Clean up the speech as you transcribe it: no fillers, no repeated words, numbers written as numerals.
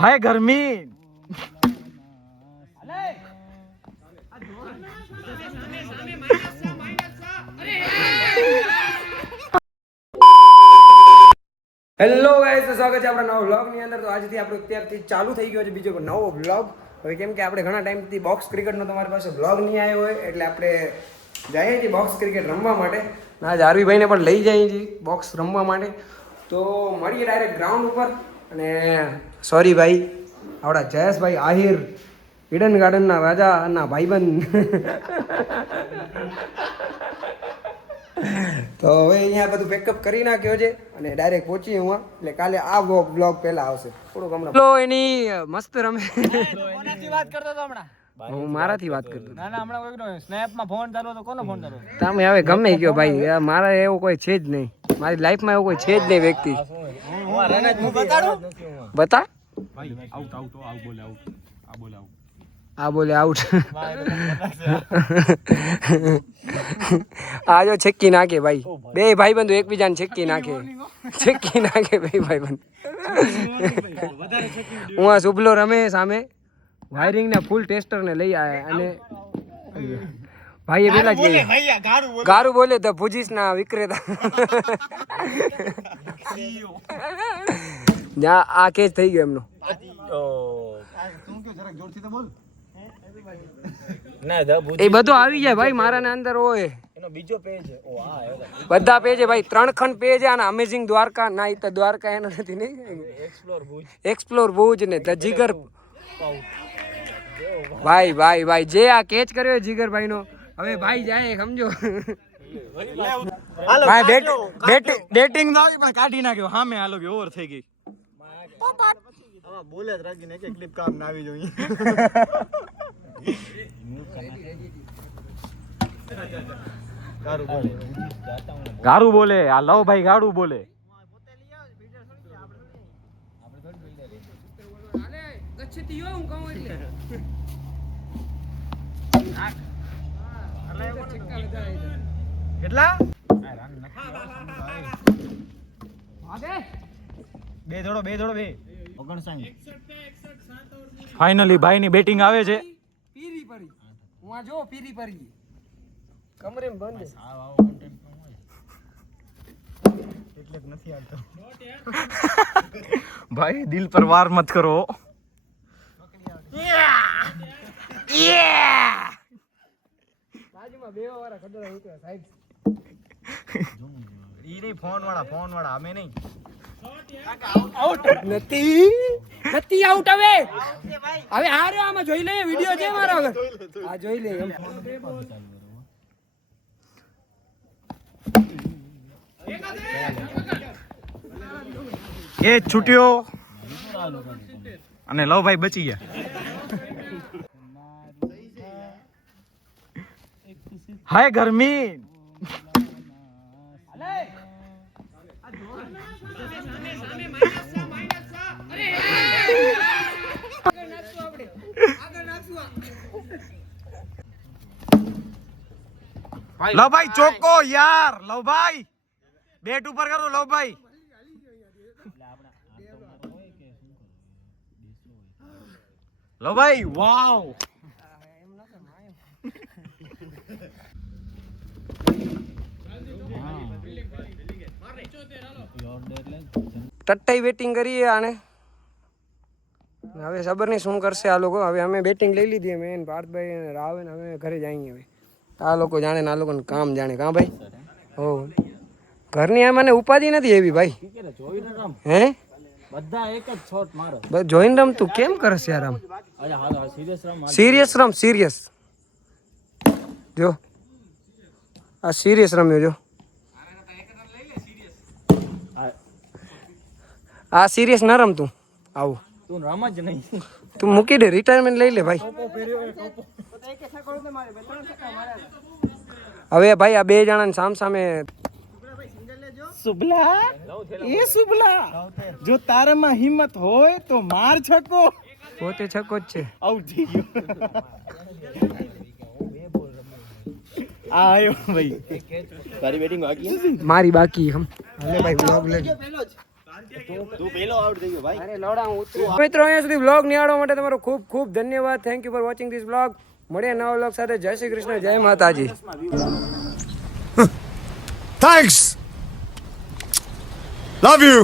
हाय गर्मी hello guys, તો સ્વાગત છે આપણા નવા વ્લોગની અંદર. તો આજથી આપણો અત્યારથી ચાલુ થઈ ગયો છે બીજો નવો વ્લોગ. હવે કેમ કે આપણે ઘણા ટાઈમથી બોક્સ ક્રિકેટનો તમારી પાસે વ્લોગ નહીં આવ્યો હોય, એટલે આપણે જઈએ છીએ બોક્સ ક્રિકેટ રમવા માટે. આજ આરવીભાઈને પણ લઈ જઈએ છીએ બોક્સ રમવા માટે. તો મળીએ ડાયરેક્ટ ગ્રાઉન્ડ ઉપર. અને સોરી ભાઈ, આપણા જયેશભાઈ આહિર, ઈડન ગાર્ડનના રાજાના ભાઈબંધ. તો હવે અહીંયા બધું પેકઅપ કરી નાખ્યો છે અને ડાયરેક્ટ પહોંચીએ હું. એટલે કાલે આ બ્લોગ પહેલા આવશે. થોડુંક હમણાં એની મસ્ત રમે. કોનાથી વાત કરતો હતો હમણાં? હું મારાથી વાત કરતો. ના ના, હમણાં કોઈનો સ્નેપમાં ફોન ચાલુ હતો. કોનો ફોન ચાલુ? તમે હવે ગમે ગયો ભાઈ, મારા એવું કોઈ છે જ નહીં. મારી લાઈફમાં એવું કોઈ છે જ નહીં વ્યક્તિ. હું બતાડું? બતા. ભાઈ આઉટ આઉટ આઉટ બોલે આઉટ. આ બોલે આઉટ. આ બોલે આઉટ. આ જો છક્કી નાખે ભાઈ. બે ભાઈબંધો એકબીજાને છક્કી નાખે. છક્કી નાખે બે ભાઈબંધ. હું આ શુભલો રમે સામે વાયરિંગના ફૂલ ટેસ્ટરને લઈ આવ્યા. અને ભાઈએ પેલા જ ગારું બોલે તો ભુજીસના વિક્રેતા. જ્યાં આ કેચ થઈ ગયો એમનો. એ બધું આવી જાય ભાઈ મારા ને અંદર હોય. એનો બીજો પેજ છે. ઓ આ બધા પેજ ભાઈ, 3 ખંડ પેજ છે. આના અમેઝિંગ દ્વારકા ના, ઈ તો દ્વારકા એનો નથી નહીં. એક્સપ્લોર ભુજ ને ધ જીગર. ભાઈ ભાઈ ભાઈ, જે આ કેચ કર્યો જીગરભાઈ નો, હવે ભાઈ જાય સમજો. ભાઈ બેટિંગ નો આવી પણ કાઢી નાખ્યો. હા મે હાલો કે ઓવર થઈ ગઈ. આમાં બોલે જ રાખીને એક ક્લિપ કામ ના આવી જોઈએ. ગારું બોલે આ લવ ભાઈ, ગાડું બોલે. કેટલા? બે જોડો 59. ફાઇનલી ભાઈ ની બેટિંગ આવે છે. પીરી પરી હું આ જો પીરી પરી કમરે બંધ એટલે જ નથી આવતો. ભાઈ દિલ પર વાર મત કરો. બાજુમાં બેવા વાળા ખડોરા ઉતર્યા સાહેબ. ઈ નહીં, ફોન વાળા અમે નહીં. આઉટ નથી આઉટ. હવે હારે આમાં જોઈ લઈએ. વિડિયો છે મારા આગળ, આ જોઈ લઈએ. એ છૂટ્યો અને લવ ભાઈ બચી ગયા. હાય ગરમી. લવભાઈ ચોકો યાર. લવભાઈ બેટ ઉપર કરો. લવભાઈ લવભાઈ વાવ. ટટ્ટાઈ બેટિંગ કરીએ આને. હવે ખબર નહીં શું કરશે આ લોકો. હવે અમે બેટિંગ લઈ લીધી. અમે પાર્થભાઈ અને રાવ ને હવે ઘરે જઈએ. હવે આ લોકો જાણે ને આ લોકોને કામ જાણે. કાં ભાઈ? હો, ઘરની આ મને ઉપાધિ નથી એવી ભાઈ. હે બધા એક જ શોટ મારો. બસ જોઈને રમ. તું કેમ કરસ યાર આમ? સિરિયસ રમ. સિરિયસ જો, આ સિરિયસ રમ્યો જો. આ સિરિયસ ન રમ તું. આવું તું રમ જ નહીં. તું મૂકી દે, રિટાયરમેન્ટ લઈ લે ભાઈ. હવે ભાઈ આ બે જણાને સામે સુબલા, એ સુબલા, જો તારામાં હિંમત હોય તો માર છકો. પોતે છકો જ છે. આઉટ થઈ ગયો. આયો ભાઈ. તારી બેટિંગ બાકી છે? મારી બાકી. હમ હાલે ભાઈ બ્લોગ લે. મિત્રો અહીંયા સુધી વ્લોગ નિહાળવા માટે તમારો ખૂબ ખૂબ ધન્યવાદ. Thank you for watching this vlog. મળીએ નવા વ્લોગ સાથે. જય શ્રી કૃષ્ણ, જય માતાજી. Thanks. Love you.